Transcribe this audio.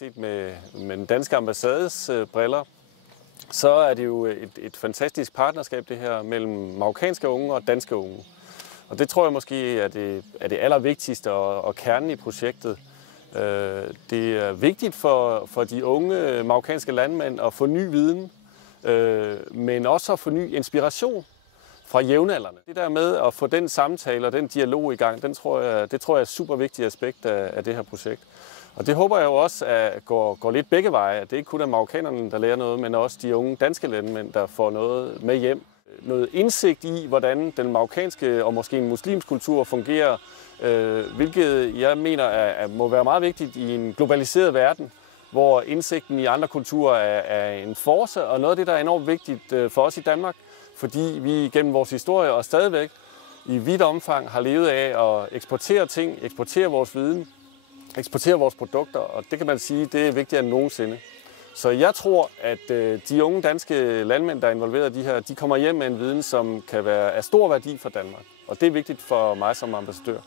Set med den danske ambassades briller, så er det jo et fantastisk partnerskab, det her, mellem marokkanske unge og danske unge. Og det tror jeg måske er det allervigtigste og kernen i projektet. Det er vigtigt for de unge marokkanske landmænd at få ny viden, men også at få ny inspiration fra jævnaldrende. Det der med at få den samtale og den dialog i gang, det tror jeg er et super vigtigt aspekt af det her projekt. Og det håber jeg jo også at går lidt begge veje. Det er ikke kun marokkanerne, der lærer noget, men også de unge danske landmænd, der får noget med hjem. Noget indsigt i, hvordan den marokkanske og måske en muslimsk kultur fungerer, hvilket jeg mener må være meget vigtigt i en globaliseret verden, hvor indsigten i andre kulturer er en force, og noget af det, der er enormt vigtigt for os i Danmark, fordi vi gennem vores historie og stadigvæk i vidt omfang har levet af at eksportere ting, eksportere vores viden, eksportere vores produkter, og det kan man sige, det er vigtigere end nogensinde. Så jeg tror, at de unge danske landmænd, der er involveret i de her, de kommer hjem med en viden, som kan være af stor værdi for Danmark. Og det er vigtigt for mig som ambassadør.